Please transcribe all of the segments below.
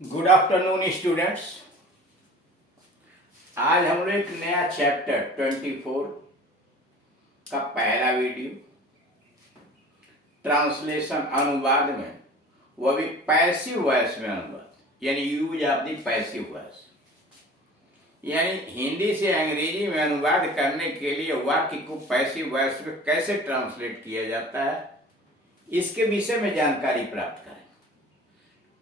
Good afternoon students. आज हम लोग एक नया चैप्टर 24 का पहला वीडियो ट्रांसलेशन अनुवाद में, वह भी पैसिव वॉइस में अनुवाद यानी use of the passive voice, यानी हिंदी से अंग्रेजी में अनुवाद करने के लिए वाक्य को पैसिव वॉइस में कैसे ट्रांसलेट किया जाता है, इसके विषय में जानकारी प्राप्त करें।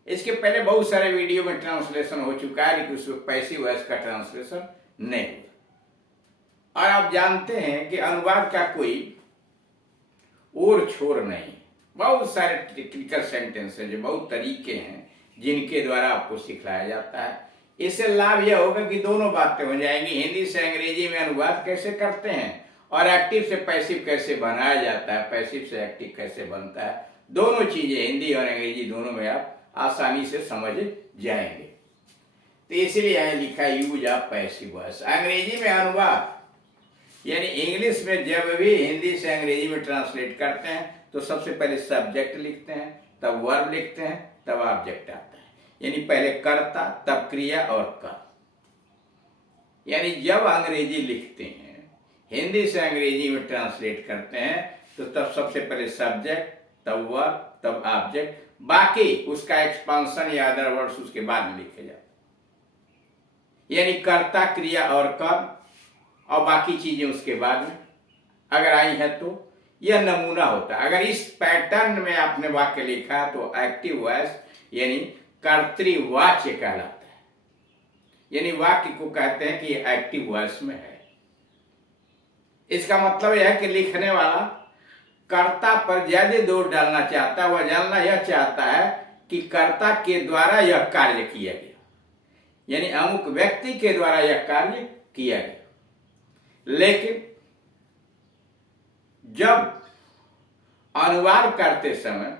इसके पहले बहुत सारे वीडियो में ट्रांसलेशन हो चुका है, लेकिन उसमें पैसिव वॉइस का ट्रांसलेशन नहीं हुआ। और आप जानते हैं कि अनुवाद का कोई और छोर नहीं। बहुत सारे टेक्निकल सेंटेंस हैं, जो बहुत तरीके हैं जिनके द्वारा आपको सिखलाया जाता है। इससे लाभ यह होगा कि दोनों बातें हो जाएंगी, हिंदी से अंग्रेजी में अनुवाद कैसे करते हैं और एक्टिव से पैसिव कैसे बनाया जाता है, पैसिव से एक्टिव कैसे बनता है। दोनों चीजें हिंदी और अंग्रेजी दोनों में आप आसानी से समझ जाएंगे। तो इसलिए यहाँ लिखा है यूज ऑफ पैसिव वॉइस। अंग्रेजी में अनुवाद यानी इंग्लिश में जब भी हिंदी से अंग्रेजी में ट्रांसलेट करते हैं तो सबसे पहले सब्जेक्ट लिखते हैं, तब वर्ब लिखते हैं, तब ऑब्जेक्ट आता है। यानी पहले कर्ता, तब क्रिया और कर्म। यानी जब अंग्रेजी लिखते हैं, हिंदी से अंग्रेजी में ट्रांसलेट करते हैं तो तब सबसे पहले सब्जेक्ट, तब वर्ब, तब ऑब्जेक्ट, बाकी उसका एक्सपांशन या अदर वर्ड्स उसके बाद में लिखे जाते हैं। यानी कर्ता, क्रिया और कर्म और बाकी चीजें उसके बाद में अगर आई है तो यह नमूना होता है। अगर इस पैटर्न में आपने वाक्य लिखा तो एक्टिव वॉइस यानी कर्तृवाच्य कहलाता है। यानी वाक्य को कहते हैं कि यह एक्टिव वॉइस में है। इसका मतलब यह है कि लिखने वाला कर्ता पर ज्यादा जोर डालना चाहता है। वह जानना यह चाहता है कि कर्ता के द्वारा यह कार्य किया गया, यानी अमुक व्यक्ति के द्वारा यह कार्य किया गया। लेकिन जब अनुवाद करते समय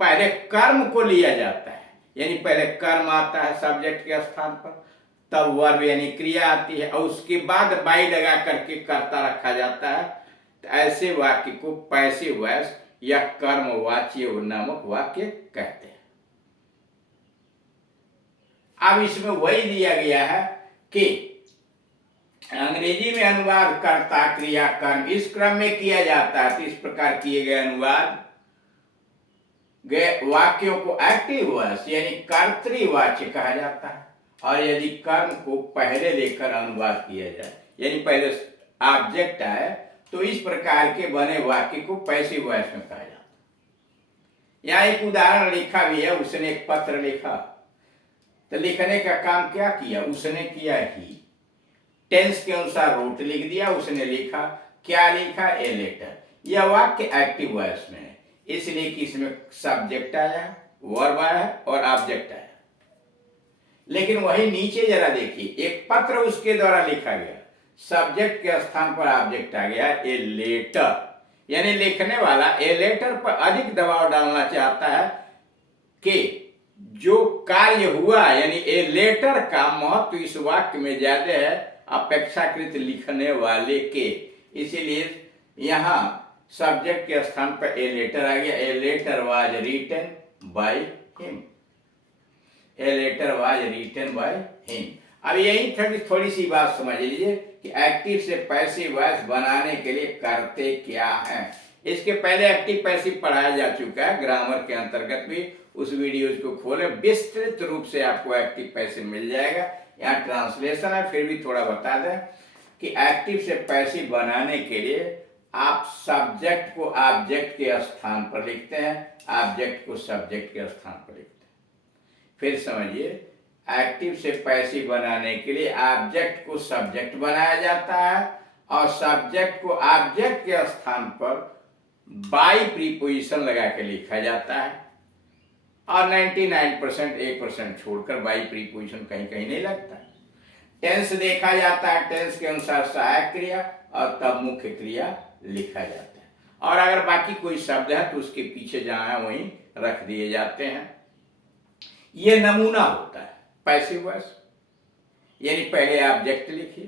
पहले कर्म को लिया जाता है, यानी पहले कर्म आता है सब्जेक्ट के स्थान पर, तब वर्ब यानी क्रिया आती है और उसके बाद बाई लगा करके कर्ता रखा जाता है। तो ऐसे वाक्य को पैसिव वॉइस या कर्मवाच्य नामक वाक्य कहते हैं। अब इसमें वही दिया गया है कि अंग्रेजी में अनुवाद कर्ता, क्रिया, कर्म इस क्रम में किया जाता है। तो इस प्रकार किए गए अनुवाद गए वाक्यों को एक्टिव वॉइस यानी कर्तृवाच्य कहा जाता है। और यदि कर्म को पहले लेकर अनुवाद किया जाए, यानी पहले ऑब्जेक्ट आए, तो इस प्रकार के बने वाक्य को पैसिव वॉइस में कहा जाता है। यहाँ एक उदाहरण लिखा भी है। उसने एक पत्र लिखा, तो लिखने का काम क्या किया? उसने किया ही। टेंस के अनुसार रोट लिख दिया, उसने लिखा। क्या लिखा? A letter. यह वाक्य एक्टिव वॉइस में है, इसलिए कि इसमें सब्जेक्ट आया, वर्ब आया और ऑब्जेक्ट आया। लेकिन वही नीचे जरा देखिए, एक पत्र उसके द्वारा लिखा गया, सब्जेक्ट के स्थान पर ऑब्जेक्ट आ गया ए लेटर। यानी लिखने वाला ए लेटर पर अधिक दबाव डालना चाहता है कि जो कार्य हुआ, यानी ए लेटर का महत्व इस वाक्य में ज्यादा है अपेक्षाकृत लिखने वाले के। इसीलिए यहां सब्जेक्ट के स्थान पर ए लेटर आ गया। A letter was written by him. A letter was written by him. अब यही थोड़ी सी बात समझ लीजिए कि एक्टिव से पैसिव वॉइस बनाने के लिए करते क्या हैं। इसके पहले एक्टिव पैसिव पढ़ाया जा चुका है ग्रामर के अंतर्गत भी। उस वीडियो को खोले, विस्तृत रूप से आपको एक्टिव पैसिव मिल जाएगा। यहाँ ट्रांसलेशन है, फिर भी थोड़ा बता दें कि एक्टिव से पैसिव बनाने के लिए आप सब्जेक्ट को ऑब्जेक्ट के स्थान पर लिखते हैं, ऑब्जेक्ट को सब्जेक्ट के स्थान पर लिखते हैं। फिर समझिए, एक्टिव से पैसिव बनाने के लिए ऑब्जेक्ट को सब्जेक्ट बनाया जाता है और सब्जेक्ट को ऑब्जेक्ट के स्थान पर बाई प्रीपोजिशन लगा के लिखा जाता है। और 99% 1% छोड़कर बाई प्रीपोजिशन कहीं कहीं नहीं लगता। टेंस देखा जाता है, टेंस के अनुसार सहायक क्रिया और तब मुख्य क्रिया लिखा जाता है। और अगर बाकी कोई शब्द है तो उसके पीछे जहां है वहीं रख दिए जाते हैं। यह नमूना होता है पैसिव वॉइस। यानी पहले ऑब्जेक्ट लिखिए,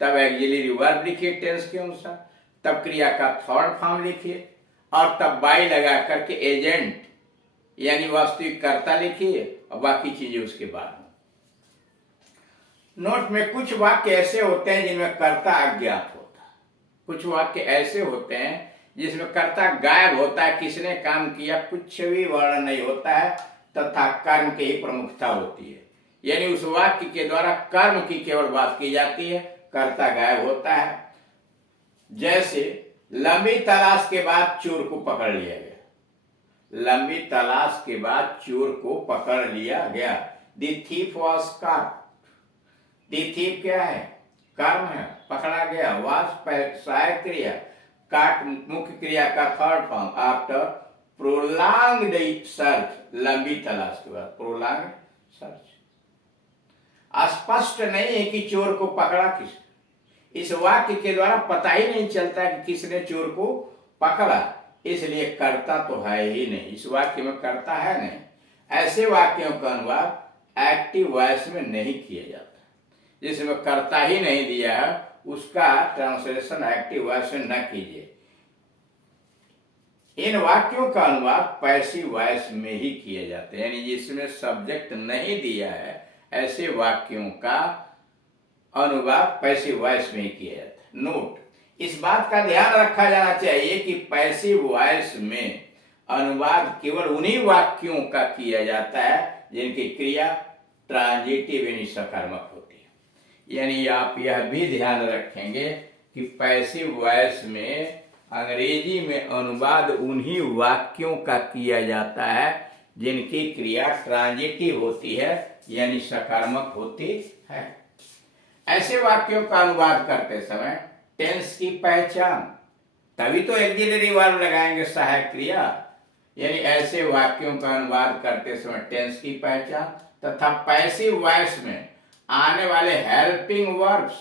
तब ऑक्सिलरी वर्ब लिखिए टेंस के अनुसार, तब क्रिया का थर्ड फॉर्म लिखिए और तब बाई लगा करके एजेंट यानी वास्तविक कर्ता लिखिए और बाकी चीजें उसके बाद में। नोट में कुछ वाक्य ऐसे होते हैं जिनमें कर्ता अज्ञात होता है, कुछ वाक्य ऐसे होते हैं जिसमें कर्ता गायब होता है, किसने काम किया कुछ भी वर्णन नहीं होता है, तथा कर्म की ही प्रमुखता होती है। यानी उस वाक्य के द्वारा कर्म की केवल बात की जाती है, कर्ता गायब होता है। जैसे लंबी तलाश के बाद चोर को पकड़ लिया गया, लंबी तलाश के बाद चोर को पकड़ लिया गया। The thief was caught. The thief क्या है? कर्म है, पकड़ा गया। वॉज सहायक क्रिया, काट मुख्य क्रिया का third form. After prolonged search, लंबी तलाश के बाद प्रोलॉन्ग्ड सर्च। स्पष्ट नहीं है कि चोर को पकड़ा किस, इस वाक्य के द्वारा पता ही नहीं चलता कि किसने चोर को पकड़ा, इसलिए कर्ता तो है ही नहीं, इस वाक्य में कर्ता है नहीं। ऐसे वाक्यों का अनुवाद एक्टिव वॉइस में नहीं किया जाता, जिसमें कर्ता ही नहीं दिया है उसका ट्रांसलेशन एक्टिव वॉइस में न कीजिए। इन वाक्यों का अनुवाद पैसिव वॉइस में ही किए जाते हैं, यानी जिसमें सब्जेक्ट नहीं दिया है ऐसे वाक्यों का अनुवाद पैसिव वॉइस में ही किया जाता है। नोट, इस बात का ध्यान रखा जाना चाहिए कि पैसिव वॉइस में अनुवाद केवल उन्हीं वाक्यों का किया जाता है जिनकी क्रिया ट्रांजिटिव यानी सकारात्मक होती है। यानी आप यह भी ध्यान रखेंगे कि पैसिव वॉइस में अंग्रेजी में अनुवाद उन्हीं वाक्यों का किया जाता है जिनकी क्रिया ट्रांजिटिव होती है यानी सकारात्मक होती है। ऐसे वाक्यों का अनुवाद करते समय टेंस की पहचान, तभी तो ऑक्सिलरी वर्ब लगाएंगे सहायक क्रिया। यानी ऐसे वाक्यों का अनुवाद करते समय टेंस की पहचान तथा पैसिव वॉइस में आने वाले हेल्पिंग वर्ब्स,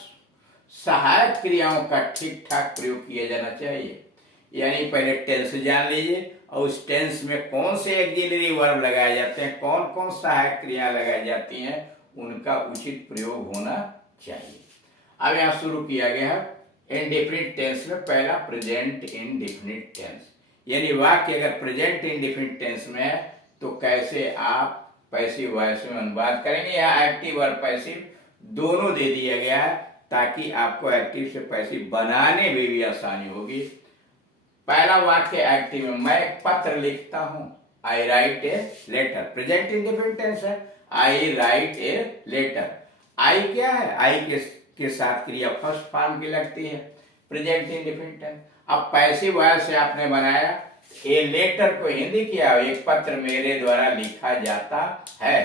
सहायक क्रियाओं का ठीक ठाक प्रयोग किया जाना चाहिए। यानी पहले टेंस जान लीजिए और उस टेंस में कौन से ऑक्सिलरी वर्ब लगाए जाते हैं, कौन कौन सहायक क्रिया लगाई जाती हैं, उनका उचित प्रयोग होना चाहिए। अब यहाँ शुरू किया गया है इंडेफिनिट टेंस में पहला प्रेजेंट इंडेफिनिट टेंस। यानी वाक्य अगर प्रेजेंट इंडेफिनिट टेंस में है तो कैसे आप पैसिव वॉइस में अनुवाद करेंगे। यहाँ एक्टिव और पैसिव दोनों दे दिया गया है ताकि आपको एक्टिव से पैसिव बनाने में भी आसानी होगी। पहला वाक्य एक्टिव में, मैं एक पत्र लिखता हूं, I write a letter, present indefinite tense है, आई राइट ए लेटर। आई क्या है? आई के साथ क्रिया फर्स्ट फॉर्म की लगती है, प्रेजेंट इंडेफिनिट टेंस। अब पैसिव वॉइस से आपने बनाया ए लेटर को हिंदी किया, एक पत्र मेरे द्वारा लिखा जाता है,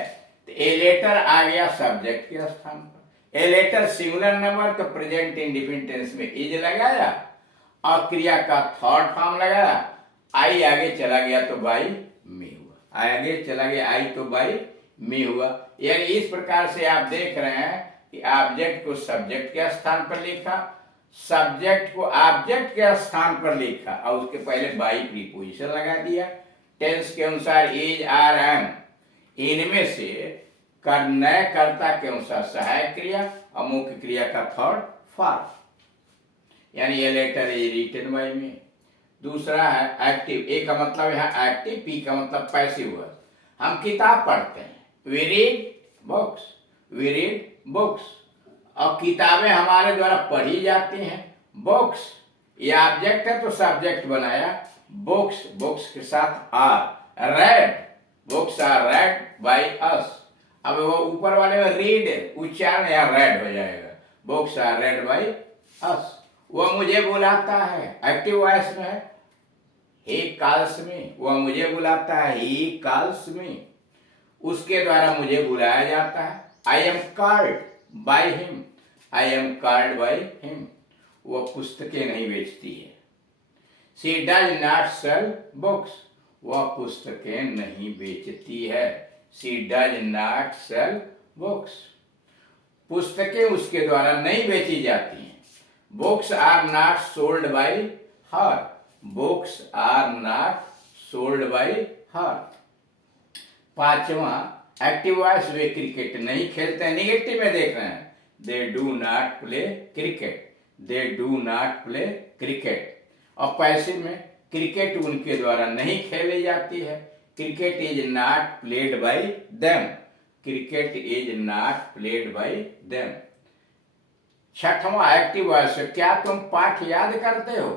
तो ए लेटर आ गया सब्जेक्ट के स्थान पर। ए लेटर सिंगुलर नंबर तो प्रेजेंट इंडेफिनिट टेंस में इज लगाया और क्रिया का थर्ड फॉर्म लगाया, आई आगे चला गया तो बाई मी हुआ, आगे चला गया आई तो बाई मी हुआ। यानी इस प्रकार से आप देख रहे हैं कि ऑब्जेक्ट को सब्जेक्ट के स्थान पर लिखा, सब्जेक्ट को ऑब्जेक्ट के स्थान पर लिखा और उसके पहले बाई प्रीपोजिशन लगा दिया। टेंस के अनुसार इज आर एम, इनमें से नए कर्ता के अनुसार सहायक क्रिया और मुख्य क्रिया का थर्ड फॉर्म। यानी ये लेटर इज रिटन बाय मी। दूसरा है एक्टिव, ए का मतलब यहाँ एक्टिव, पी का मतलब पैसिव हुआ। हम किताब पढ़ते हैं, we read books, we read books, और किताबें हमारे द्वारा पढ़ी जाती हैं। बुक्स ये ऑब्जेक्ट है तो सब्जेक्ट बनाया, बुक्स, बुक्स के साथ are, read, books are read by us. अब वो ऊपर वाले में रीड उच्चारण यहाँ रेड हो जाएगा, books are read by us. वह मुझे बुलाता है, एक्टिव वॉइस में है, ही कॉल्स मी, वह मुझे बुलाता है, ही कॉल्स मी, उसके द्वारा मुझे बुलाया जाता है। I am called by him, I am called by him, वह पुस्तकें नहीं बेचती है। She does not sell books, वह पुस्तकें नहीं बेचती है। She does not sell books, पुस्तकें उसके द्वारा नहीं बेची जाती हैं। Books are not sold by her, books are not sold by her. पांचवा एक्टिव वॉइस, वे क्रिकेट नहीं खेलते हैं, निगेटिव में देख रहे हैं, they do not play cricket, they do not play cricket. और पैसिव में क्रिकेट उनके द्वारा नहीं खेली जाती है, cricket is not played by them, cricket is not played by them. छठवां एक्टिव वॉइस, क्या तुम पाठ याद करते हो?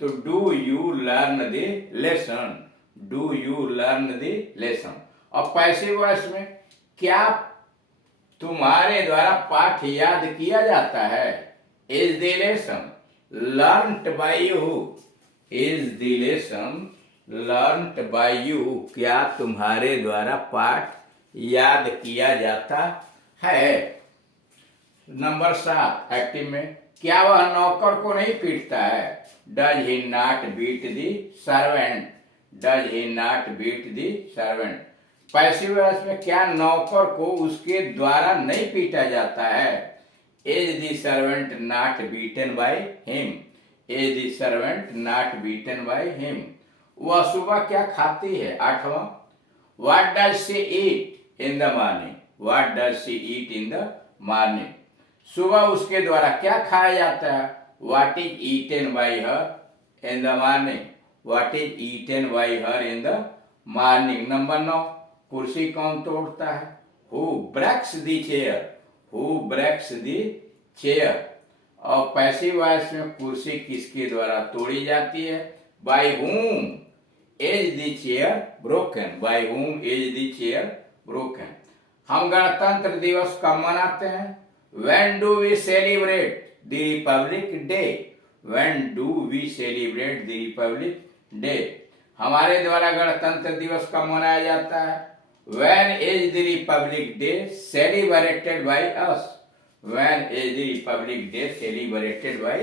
तो do you learn the lesson, do you learn the lesson. और पैसिव वॉइस में, क्या तुम्हारे द्वारा पाठ याद किया जाता है? Is the lesson learned by you, is the lesson learned by you, क्या तुम्हारे द्वारा पाठ याद किया जाता है? नंबर 7 एक्टिव में, क्या वह नौकर को नहीं पीटता है? Does he not beat the servant, does he not beat the servant. Passive voice में, क्या नौकर को उसके द्वारा नहीं पीटा जाता है? Is the servant not beaten by him, is the servant not beaten by him. वह सुबह क्या खाती है? 8वां, what does she eat in the morning, what does she eat in the morning. सुबह उसके द्वारा क्या खाया जाता है? What is eaten by her in the morning, what is eaten by her in the morning. Number 9, कुर्सी कौन तोड़ता है? Who breaks the chair, who breaks the chair. और पैसिव वॉइस में, कुर्सी किसके द्वारा तोड़ी जाती है? By whom is the chair broken, by whom is the chair broken. हम गणतंत्र दिवस कब मनाते हैं? When do we celebrate the Republic Day? When do we celebrate the Republic Day? हमारे द्वारा गणतंत्र दिवस कब मनाया जाता है? When is the Republic Day celebrated by us? When is the Republic Day celebrated by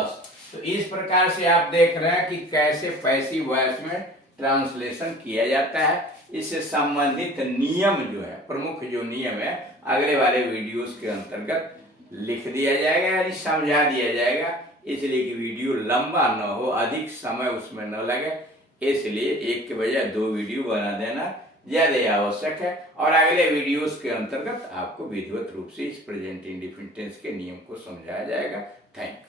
us? तो इस प्रकार से आप देख रहे हैं कि कैसे पैसिव वॉइस में ट्रांसलेशन किया जाता है। इससे संबंधित नियम जो है, प्रमुख जो नियम है, अगले वाले वीडियोस के अंतर्गत लिख दिया जाएगा, यानी समझा दिया जाएगा, इसलिए कि वीडियो लंबा न हो, अधिक समय उसमें न लगे, इसलिए एक के बजाय 2 वीडियो बना देना ज्यादा आवश्यक है। और अगले वीडियोस के अंतर्गत आपको विधिवत रूप से इस प्रेजेंट इंडिफिनिट टेंस के नियम को समझाया जाएगा। Thank you.